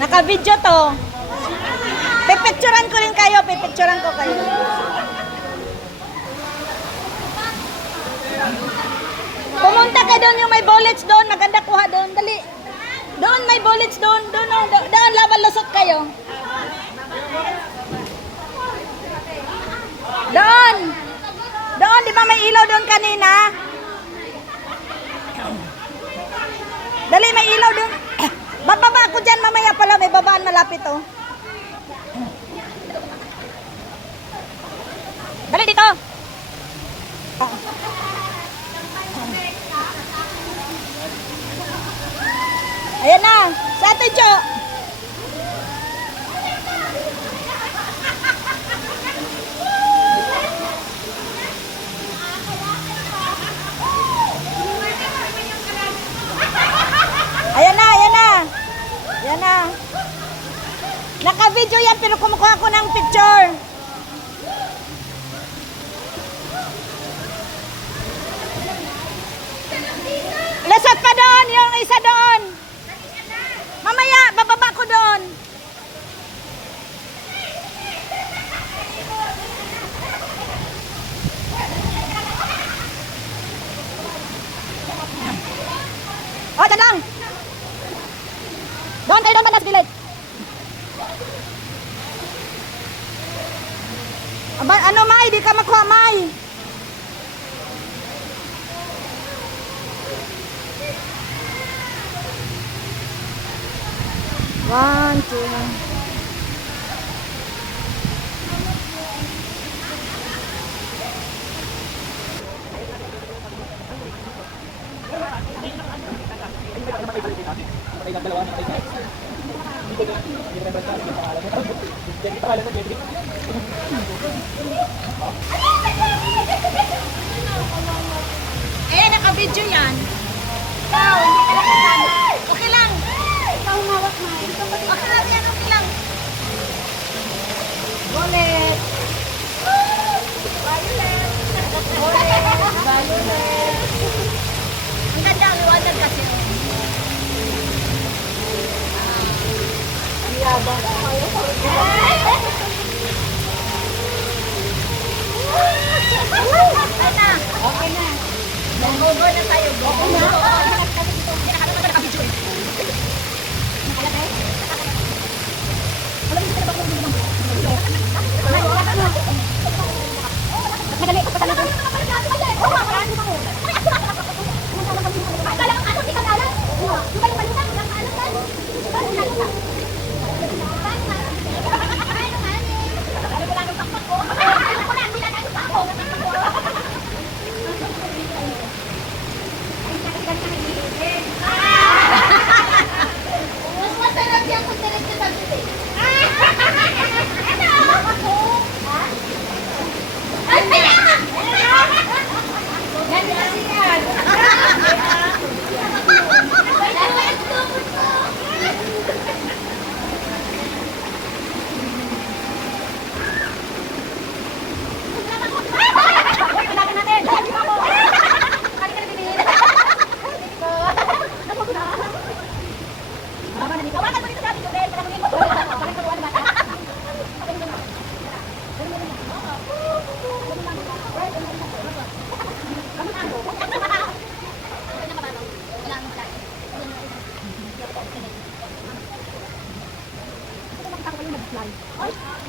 Naka-video to. Pipicturan ko rin kayo. Pipicturan ko kayo. Pumunta ka doon yung may bullets doon. Maganda kuha doon. Dali. Doon may bullets doon. Doon laban lusot kayo. Doon. Doon. Di ba may ilaw doon kanina? Dali, may ilaw doon. Bababa ako dyan mamaya pala. May babaan malapit oh. Dali dito. Ayan na. Sa atin, Jo. Ayan na, ayan na. Ayan na. Naka-video yan pero kumukuha ko ng picture. Lasot pa doon, yung isa doon. Mamaya, bababa ko doon. O, dyan lang. Doon kayo doon ba nas gilid? Aba, ano, May? Di ka makuha, May. One, two. Eh, naka-video yan. Ikaw, hindi ka nakasama. Okay lang. Ikaw mawak na. Okay lang yan, okay lang. Violet. Violet. Violet. Ang ganda ang liwanag kasi. Ang yabang. Okay na. Okay na. Go na tayo. Go na.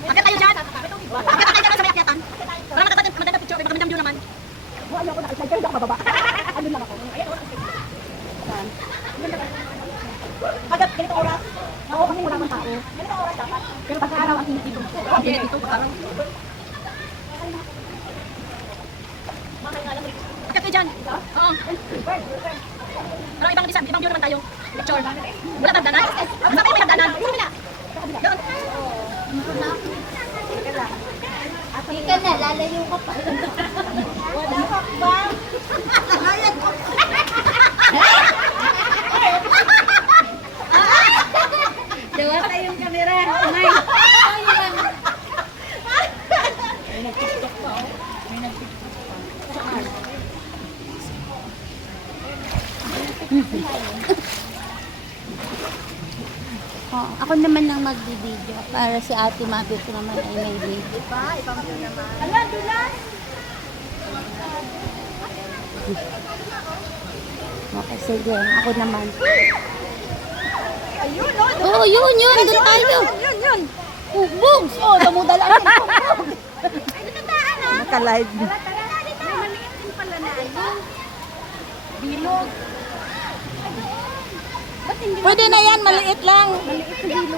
Bakit tayo dyan? Bakit tayo dyan sa may akyatan? Para maganda picture, may magandang view naman. Ayaw ko na, i-slide kayo, bababa. Ano lang ako? Agad, ganito oras. Oo, kasi wala mang tao. Ganito oras dapat. Pero pagka-araw ang init dito. Okay, dito pagka-araw. Bakit kayo dyan? Oo. Parang ibang view naman tayo. Picture. Wala hagdanan? Sabi mo may hagdanan. Doon. Ika na, lalayo ka pa. Wala ka ba? Lalayan ko. Dawa tayong kamera. May. May nag-tiktok pa. May nag-tiktok pa. Oh, ako naman ang magbi-video para si Ate Mabel ko naman ay may video. Diba? Ibang view naman. Ala, dulas! Okay, sige. Ako naman. Ayun, no? Oh, yun. Doon tayo. Yun. Bugs! Oh, damudala ang bugbog. Ay, natataan ha? Naka-live. Tara, dito. May maliit din pala na ayun. Bilog. Ba't hindi Pwede na yan, maliit lang. maliit na bilog?